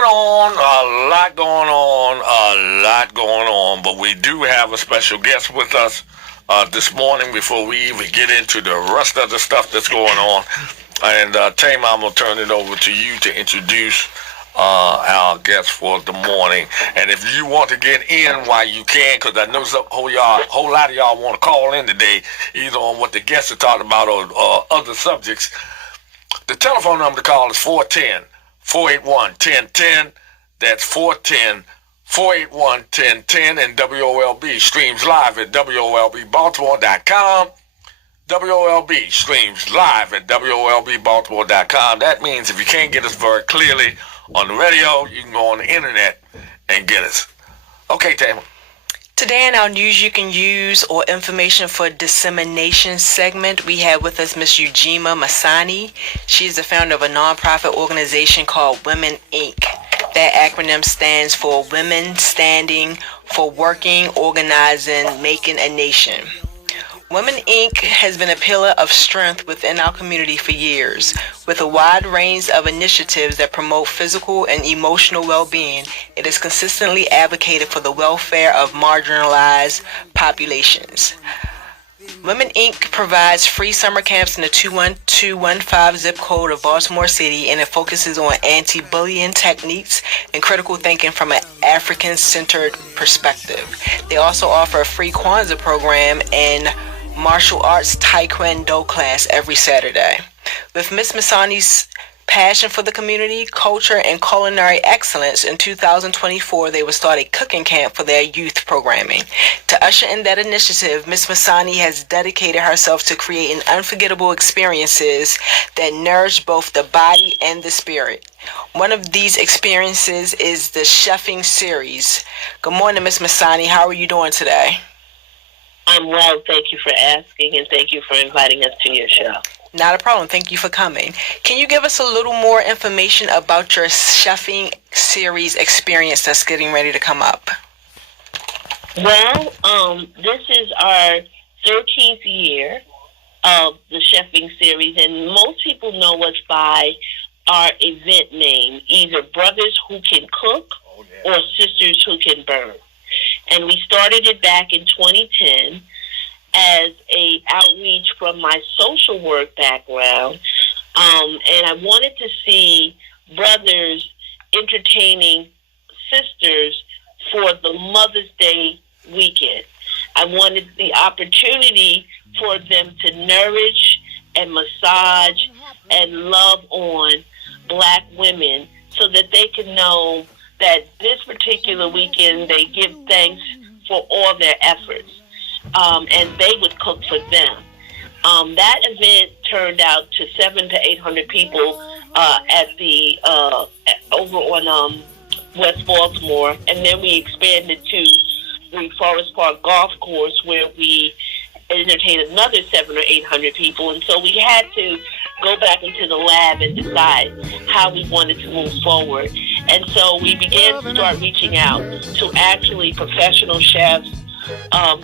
A lot going on, but we do have a special guest with us this morning before we even get into the rest of the stuff that's going on. And Tame, I'm going to turn it over to you to introduce our guest for the morning. And if you want to get in while you can, because I know whole lot of y'all want to call in today, either on what the guests are talking about or other subjects, the telephone number to call is 410-481-1010. That's 410-481-1010, and WOLB streams live at WOLBbaltimore.com. WOLB streams live at WOLBbaltimore.com. That means if you can't get us very clearly on the radio, you can go on the internet and get us. Okay, Taylor. Today in our News You Can Use or Information for Dissemination segment, we have with us Ms. Ujima Masani. She is the founder of a nonprofit organization called Women Inc. That acronym stands for Women Standing for Working, Organizing, Making a Nation. Women Inc. has been a pillar of strength within our community for years. With a wide range of initiatives that promote physical and emotional well-being, it has consistently advocated for the welfare of marginalized populations. Women Inc. provides free summer camps in the 21215 zip code of Baltimore City, and it focuses on anti-bullying techniques and critical thinking from an African-centered perspective. They also offer a free Kwanzaa program and martial arts taekwondo class every Saturday. With Ms. Masani's passion for the community, culture, and culinary excellence, in 2024 they will start a cooking camp for their youth programming. To usher in that initiative, Ms. Masani has dedicated herself to creating unforgettable experiences that nourish both the body and the spirit. One of these experiences is the Cheffin series. Good morning, Ms. Masani. How are you doing today? I'm well, thank you for asking, and thank you for inviting us to your show. Not a problem. Thank you for coming. Can you give us a little more information about your Cheffin series experience that's getting ready to come up? Well, this is our 13th year of the Cheffin series, and most people know us by our event name, either Brothers Who Can Cook or Sisters Who Can Burn. And we started it back in 2010 as a outreach from my social work background. And I wanted to see brothers entertaining sisters for the Mother's Day weekend. I wanted the opportunity for them to nourish and massage and love on Black women so that they can know that this particular weekend they give thanks for all their efforts, and they would cook for them. That event turned out to 700 to 800 people at the over on West Baltimore, and then we expanded to the Forest Park Golf Course where we entertained another 700 or 800 people, and so we had to go back into the lab and decide how we wanted to move forward. And so we began to start reaching out to actually professional chefs,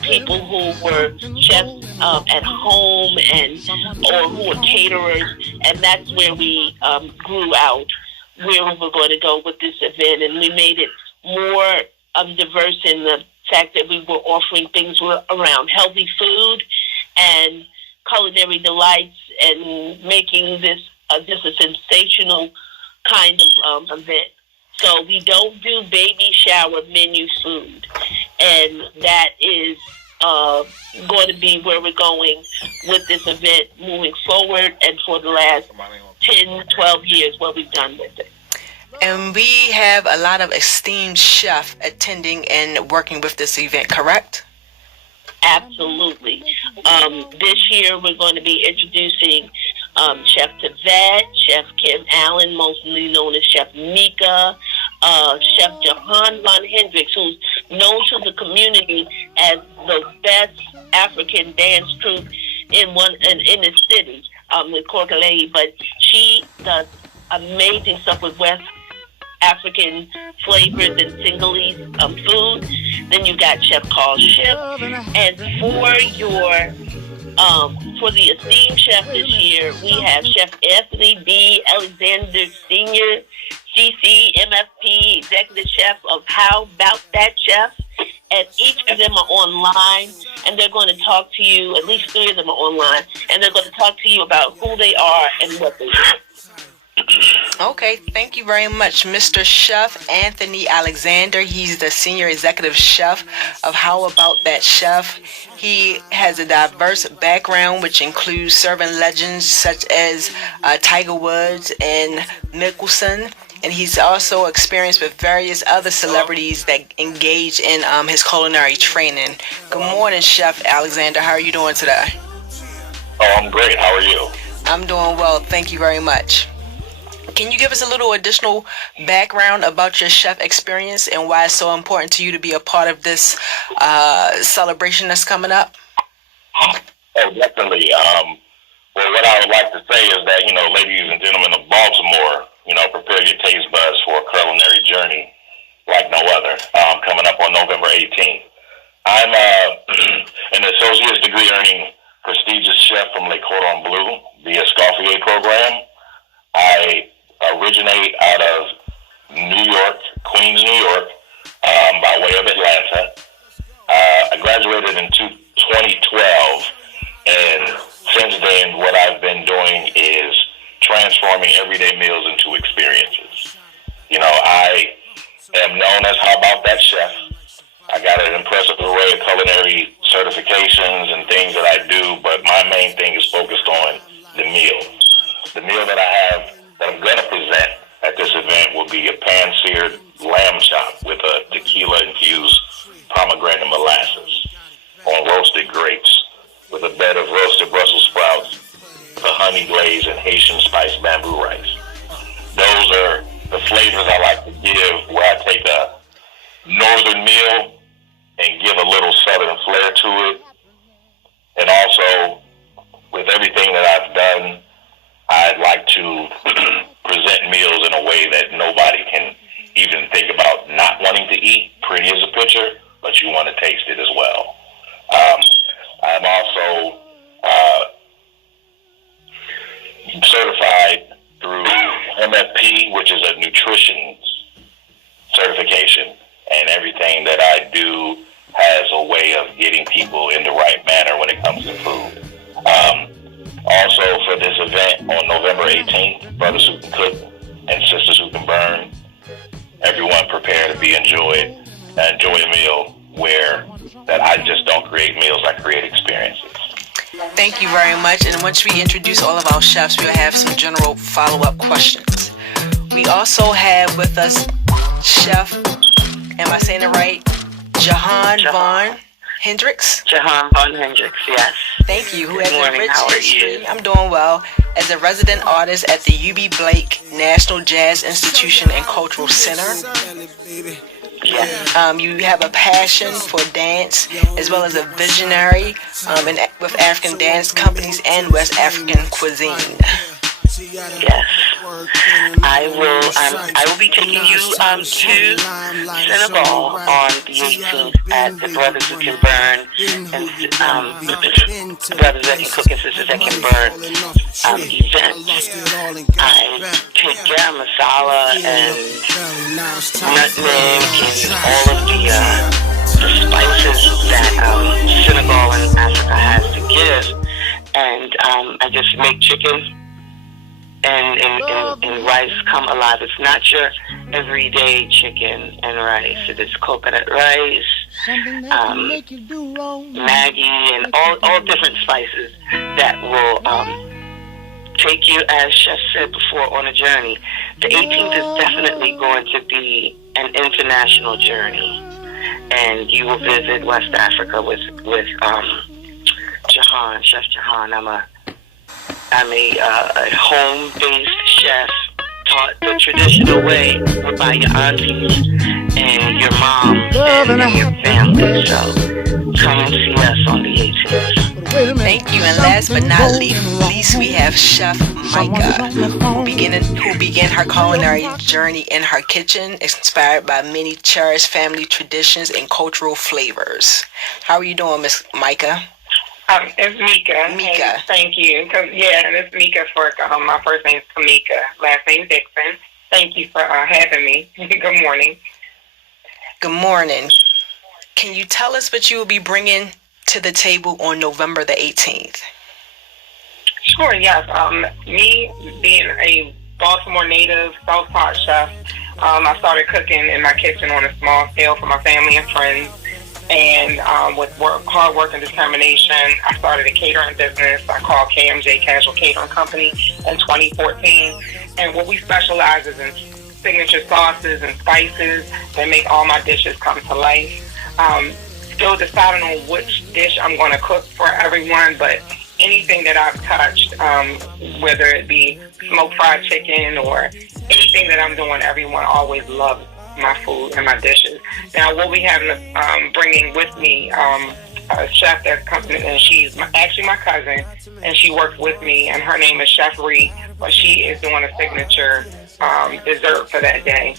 people who were chefs at home or who were caterers, and that's where we grew out where we were going to go with this event, and we made it more diverse in the fact that we were offering things around healthy food and culinary delights and making this just a sensational kind of event. So we don't do baby shower menu food, and that is going to be where we're going with this event moving forward, and for the last 10, 12 years what we've done with it. And we have a lot of esteemed chefs attending and working with this event, correct? Absolutely. This year we're going to be introducing Chef Tavette, Chef Kim Allen, mostly known as Chef Mika, Chef Jihan Von Hendricks, who's known to the community as the best African dance troupe in the city, with Korkalehi, but she does amazing stuff with West African flavors and Singhalese food. Then you got Chef Carl Ship, and for the esteemed chef this year, we have Chef Anthony B. Alexander Sr., CC, MFP, Executive Chef of How About That Chef. And each of them are online, and they're going to talk to you. At least 3 of them are online, and they're going to talk to you about who they are and what they do. Okay, thank you very much, Mr. Chef Anthony Alexander. He's the Senior Executive Chef of How About That Chef. He has a diverse background, which includes serving legends such as Tiger Woods and Mickelson. And he's also experienced with various other celebrities that engage in his culinary training. Good morning, Chef Alexander. How are you doing today? Oh, I'm great. How are you? I'm doing well. Thank you very much. Can you give us a little additional background about your chef experience and why it's so important to you to be a part of this celebration that's coming up? Oh, definitely. Well, what I would like to say is that, ladies and gentlemen of Baltimore, prepare your taste buds for a culinary journey like no other, coming up on November 18th. I'm an associate's degree earning prestigious chef from Le Cordon Bleu via Scoffier program. I originate out of New York, Queens, New York, by way of Atlanta. I graduated in 2012, and since then, what I've been doing is transforming everyday meals into experiences. I am known as How About That Chef. I got an impressive array of culinary certifications and things that I do, but my main thing is focused on the meal. The meal that I'm going to present at this event will be a pan-seared lamb chop with a tequila-infused pomegranate molasses on roasted grapes with a bed of roasted Brussels sprouts, the honey glaze and Haitian spiced bamboo rice. Those are the flavors I like to give, where I take a northern meal and give a little southern flair to it. And also, with everything that I've done, I'd like to present meals in a way that nobody can even think about not wanting to eat. Pretty as a picture, but you want to taste it as well. I'm also certified through MFP, which is a nutrition certification, and everything that I do has a way of getting people in the right manner when it comes to food. Also, for this event on November 18th, Brothers Who Can Cook and Sisters Who Can Burn, everyone prepare to be enjoy a meal where that I just don't create meals, I create experiences. Thank you very much. And once we introduce all of our chefs, we'll have some general follow-up questions. We also have with us Chef, am I saying it right? Jihan Von Hendricks? Jihan Von Hendricks, yes. Thank you. Who Good has morning. a rich How are history. you? I'm doing well. As a resident artist at the Hubie Blake National Jazz Institution and Cultural Center. Yes. You have a passion for dance, as well as a visionary with African dance companies and West African cuisine. Yes. I will be taking you to Senegal on the 18th at the Brothers Who Can Burn and Brothers That Can Cook and Sisters That Can Burn event. I take garam masala and nutmeg and all of the spices that Senegal and Africa has to give, and I just make chicken and rice come alive. It's not your everyday chicken and rice. It is coconut rice, Maggi, and all different spices that will take you, as Chef said before, on a journey. The 18th is definitely going to be an international journey, and you will visit West Africa with Jihan, Chef Jihan. I'm a home-based chef, taught the traditional way by your aunties and your mom and your family. So come and see us on the 18th. Thank you. And last but not least, we have Chef Micah, who began her culinary journey in her kitchen, inspired by many cherished family traditions and cultural flavors. How are you doing, Miss Micah? It's Mika. Mika. Thank you. It's Mika Forka. My first name is Kamika. Last name is Dixon. Thank you for having me. Good morning. Good morning. Can you tell us what you will be bringing to the table on November the 18th? Sure, yes. Me being a Baltimore native, self-taught chef, I started cooking in my kitchen on a small scale for my family and friends. And with hard work and determination, I started a catering business I call KMJ Casual Catering Company in 2014. And what we specialize is in signature sauces and spices that make all my dishes come to life. Still deciding on which dish I'm going to cook for everyone, but anything that I've touched, whether it be smoked fried chicken or anything that I'm doing, everyone always loves my food and my dishes. Now, what we have bringing with me, a chef that's coming, and she's actually my cousin, and she works with me, and her name is Chef Ree, but she is doing a signature dessert for that day.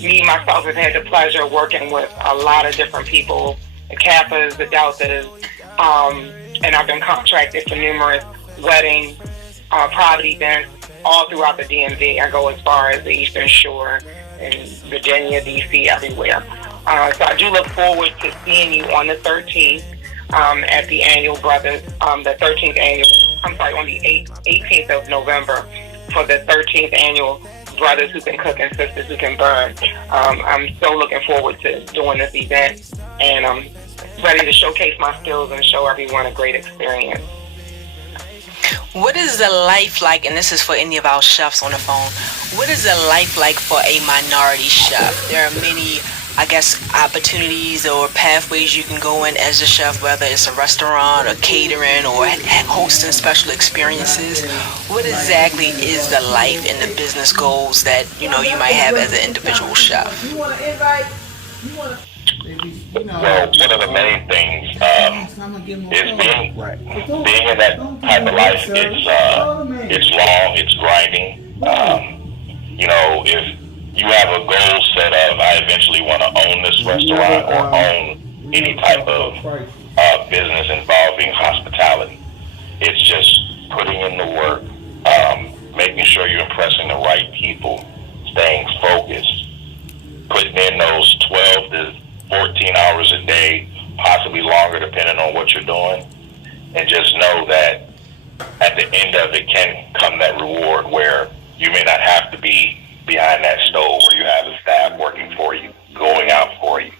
Me, myself, have had the pleasure of working with a lot of different people, the Kappas, the Deltas, and I've been contracted for numerous weddings, private events, all throughout the DMV. I go as far as the Eastern Shore in Virginia, D.C., everywhere. So I do look forward to seeing you on the 13th at the annual Brothers, the 13th annual, on the 18th of November for the 13th annual Brothers Who Can Cook and Sisters Who Can Burn. I'm so looking forward to doing this event, and I'm ready to showcase my skills and show everyone a great experience. What is the life like, and this is for any of our chefs on the phone, what is the life like for a minority chef? There are many, I guess, opportunities or pathways you can go in as a chef, whether it's a restaurant or catering or hosting special experiences. What exactly is the life and the business goals that, you might have as an individual chef? Well, one of the main things is being in that type of life. It's long, it's grinding. If you have a goal set of, I eventually want to own this restaurant or own any type of business involving hospitality, it's just putting in the work, making sure you're impressing the right people, staying focused, putting in those 12 to 14 hours a day, possibly longer depending on what you're doing, and just know that at the end of it can come that reward where you may not have to be behind that stove, where you have a staff working for you, going out for you,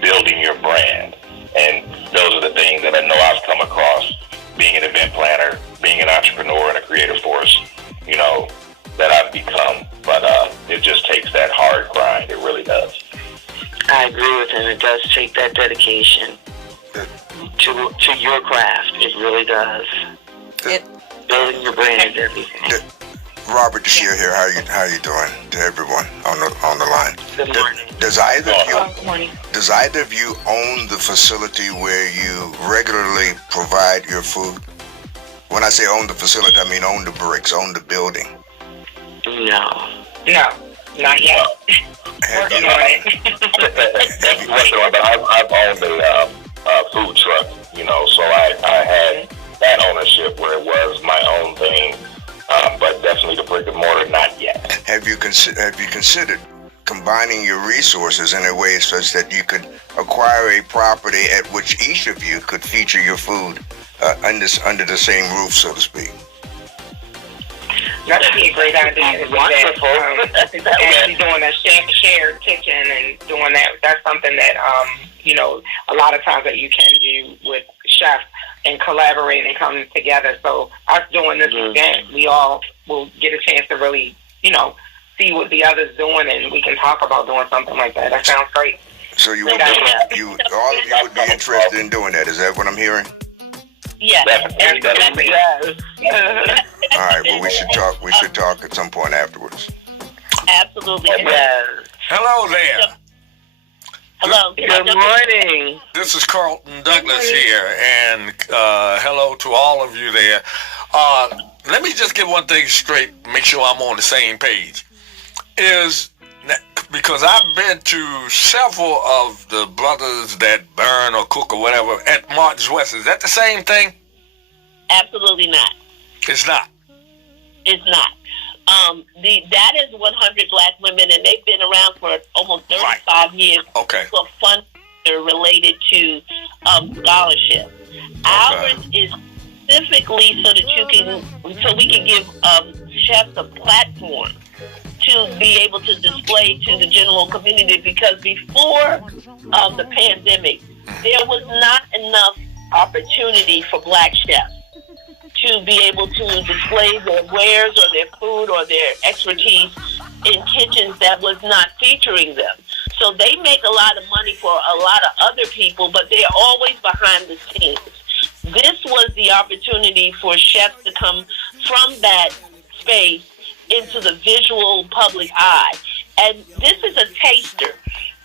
building your brand. And those are the things that I know I've come across being an event planner, being an entrepreneur and a creative force, that I've become. But it just takes that hard grind. It really does. I agree with him. It does take that dedication to your craft. It really does. Building your brand and everything. Robert Deshier here. How you doing? To everyone on the line. Good morning. Does either of you own the facility where you regularly provide your food? When I say own the facility, I mean own the bricks, own the building. No, not yet. Working on it. I've owned a food truck, so I had that ownership where it was my own thing, but definitely the brick and mortar, not yet. Have you considered combining your resources in a way such that you could acquire a property at which each of you could feature your food under the same roof, so to speak? That would be a great idea. Wonderful. Actually doing a shared kitchen and doing that, that's something that, a lot of times that you can do with chefs and collaborate and come together. So us doing this event, we all will get a chance to really, see what the other's doing, and we can talk about doing something like that. That sounds great. So all of you would be interested in doing that. Is that what I'm hearing? Yes. Definitely. Yes. All right. Well, we should talk at some point afterwards. Absolutely. yes. Hello there. Hello. Good morning. This is Carlton Douglas here, and hello to all of you there. Let me just get one thing straight, make sure I'm on the same page. Because I've been to several of the brothers that burn or cook or whatever at Martin's West. Is that the same thing? Absolutely not. It's not. It's not. That is 100 Black women, and they've been around for almost 35 years. Okay. For fund related to scholarship. Ours is specifically so we can give chefs a platform to be able to display to the general community, because before the pandemic, there was not enough opportunity for Black chefs to be able to display their wares or their food or their expertise in kitchens that was not featuring them. So they make a lot of money for a lot of other people, but they're always behind the scenes. This was the opportunity for chefs to come from that space into the visual public eye. And this is a taster.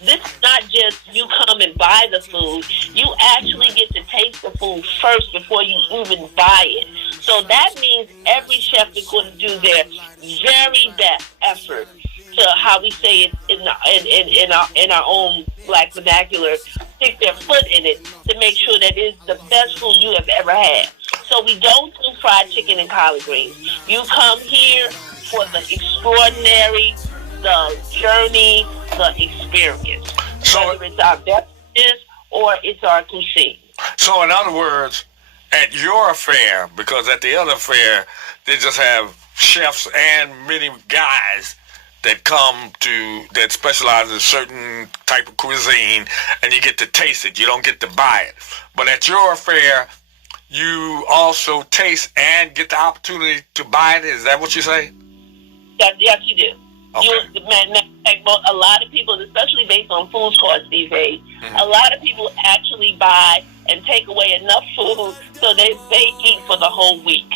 This is not just you come and buy the food. You actually get to taste the food first before you even buy it. So that means every chef is going to do their very best effort to, how we say it in our own Black vernacular, stick their foot in it to make sure that it's the best food you have ever had. So we don't do fried chicken and collard greens. You come here for the extraordinary, the journey, the experience. So, whether it's our beverages or it's our cuisine. So in other words, at your fair, because at the other fair, they just have chefs and many guys that specialize in certain type of cuisine, and you get to taste it. You don't get to buy it. But at your fair, you also taste and get the opportunity to buy it. Is that what you say? Yes, you do. Okay. A lot of people, especially based on food costs these days, a lot of people actually buy and take away enough food so they eat for the whole week.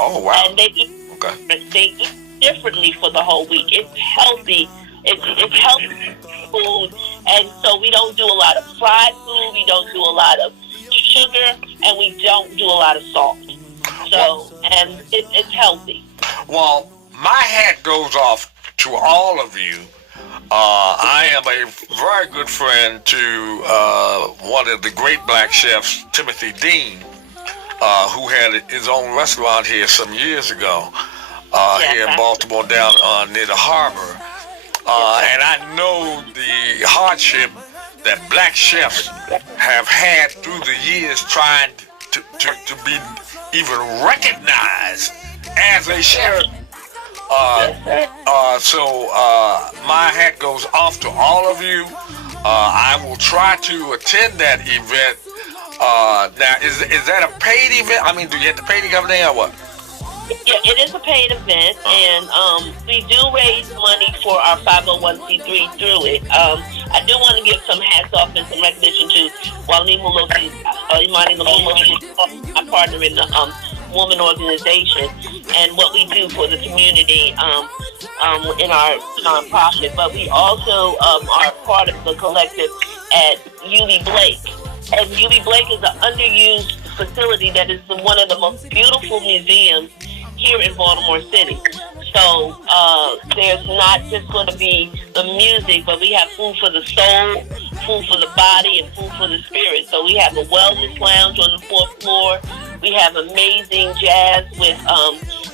Oh, wow. And they eat differently for the whole week. It's healthy. It's healthy food, and so we don't do a lot of fried food. We don't do a lot of sugar, and we don't do a lot of salt. So, and it's healthy. Well, my hat goes off to all of you. I am a very good friend to one of the great Black chefs, Timothy Dean, who had his own restaurant here some years ago. Here in Baltimore, down near the harbor. And I know the hardship that Black chefs have had through the years trying to be even recognized as a chef. So my hat goes off to all of you. I will try to attend that event. Now, is that a paid event? I mean, do you have to pay to come there or what? Yeah, it is a paid event, and we do raise money for our 501c3 through it. I do want to give some hats off and some recognition to Wali Muloki, Imani Muloki, my partner in the woman organization, and what we do for the community in our nonprofit. But we also are part of the collective at Hubie Blake. And Hubie Blake is an underused facility that is one of the most beautiful museums here in Baltimore City. So there's not just going to be the music, but we have food for the soul, food for the body, and food for the spirit. So we have a wellness lounge on the 4th floor. We have amazing jazz with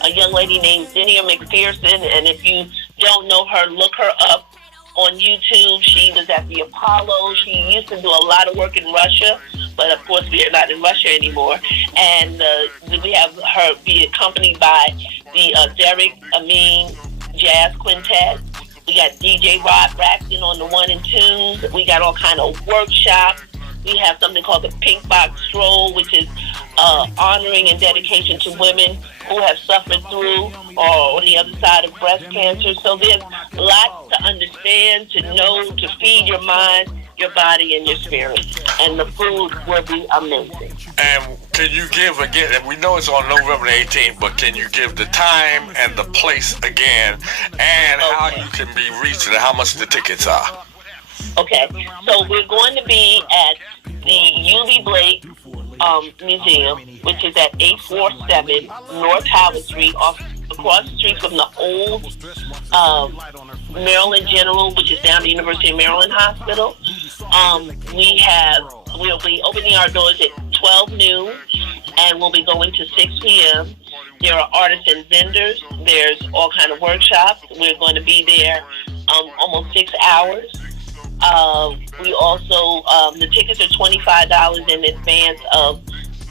a young lady named Zinnia McPherson. And if you don't know her, look her up on YouTube. She was at the Apollo. She used to do a lot of work in Russia, but of course we are not in Russia anymore. And we have her be accompanied by the Derek Amin Jazz Quintet. We got DJ Rod Braxton on the 1 and 2s. We got all kind of workshops. We have something called the Pink Box Stroll, which is honoring and dedication to women who have suffered through or on the other side of breast cancer. So there's lots to understand, to know, to feed your mind, your body, and your spirit. And the food will be amazing. And can you give again, and we know it's on November the 18th, but can you give the time and the place again, and how you can be reached and how much the tickets are? Okay, so we're going to be at the Hubie Blake Museum, which is at 847 North Howard Street, across the street from the old Maryland General, which is down the University of Maryland Hospital. We'll be opening our doors at 12 noon, and we'll be going to 6 p.m. There are artisan vendors. There's all kind of workshops. We're going to be there almost 6 hours. We also, the tickets are $25 in advance of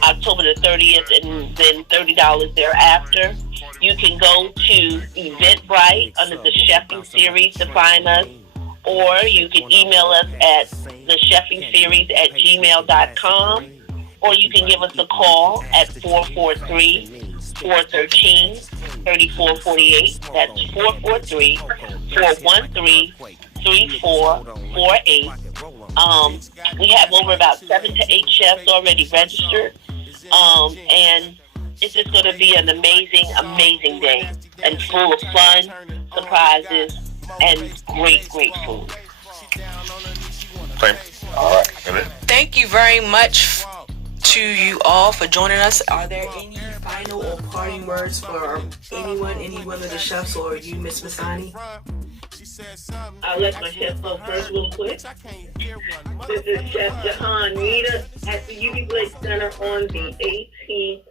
October the 30th and then $30 thereafter. You can go to Eventbrite under the Cheffin series to find us, or you can email us at thecheffingseries@gmail.com, or you can give us a call at 443-413-3448. That's 443-413-3448. We have over about 7 to 8 chefs already registered, and it's just going to be an amazing, amazing day, and full of fun, surprises, and great, great food. All right. Thank you very much to you all for joining us. Are there any final or parting words for anyone, any one of the chefs, or you, Miss Masani? I'll let my chef go first real quick. This is Chef Jihan. Meet us at the Hubie Blake Center on the 18th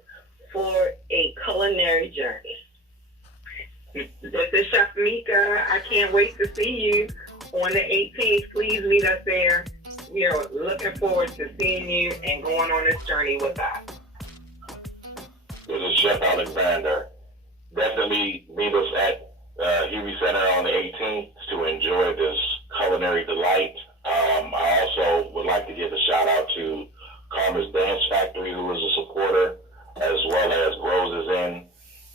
for a culinary journey. This is Chef Mika. I can't wait to see you on the 18th. Please meet us there. We are looking forward to seeing you and going on this journey with us. This is Chef Alexander. Definitely meet us at Hubie Center on the 18th to enjoy this culinary delight. I also would like to give a shout out to Karma's Dance Factory, who is a supporter, as well as Roses Inn.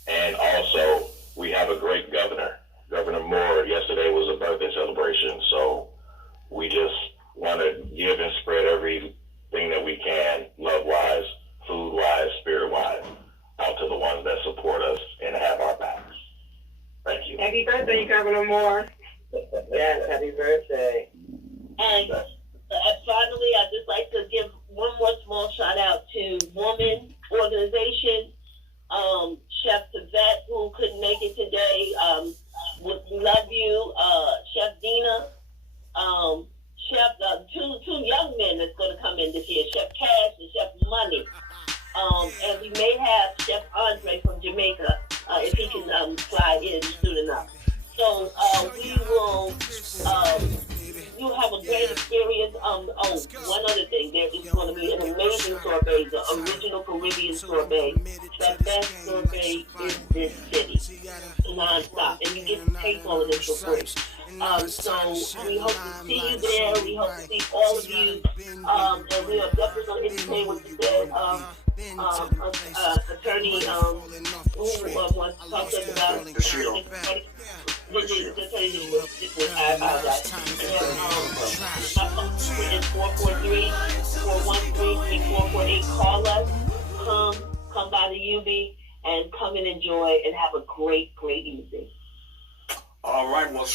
And also, we have a great governor. Governor Moore, yesterday was a birthday celebration, so we just want to give and spread everything that we can, love-wise, food-wise, spirit-wise, out to the ones that support us and have our backs. Thank you. Happy birthday, Governor Moore. Yes, happy birthday. And finally, I'd just like to give one more small shout out to Woman Organization, Chef Tavette, who couldn't make it today. We love you, Chef Dina, Chef, two young men that's going to come in this year, Chef Cash and Chef Money. And we may have Chef Andre from Jamaica, if he can fly in soon enough. So we will, you'll have a great experience. One other thing, there is going to be an amazing sorbet, the original Caribbean sorbet. The best sorbet in this city, non-stop. And you get to taste all of this for free. So we hope to see you there. We hope to see all of you. And we are definitely going to entertain what you said. Attorney who wants to talk to us about the shield. I apologize. It's 443-413-3448. Call us. Come by the Hubie and come and enjoy and have a great, great evening. All right. Well,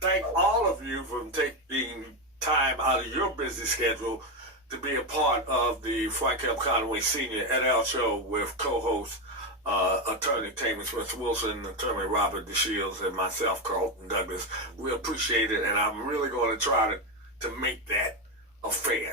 thank all of you for taking time out of your busy schedule to be a part of the Frank L. Conway Sr. et al. Show with co-host Attorney Tammy Smith-Wilson, Attorney Robert DeShields, and myself, Carlton Douglas. We appreciate it, and I'm really going to try to make that a fair.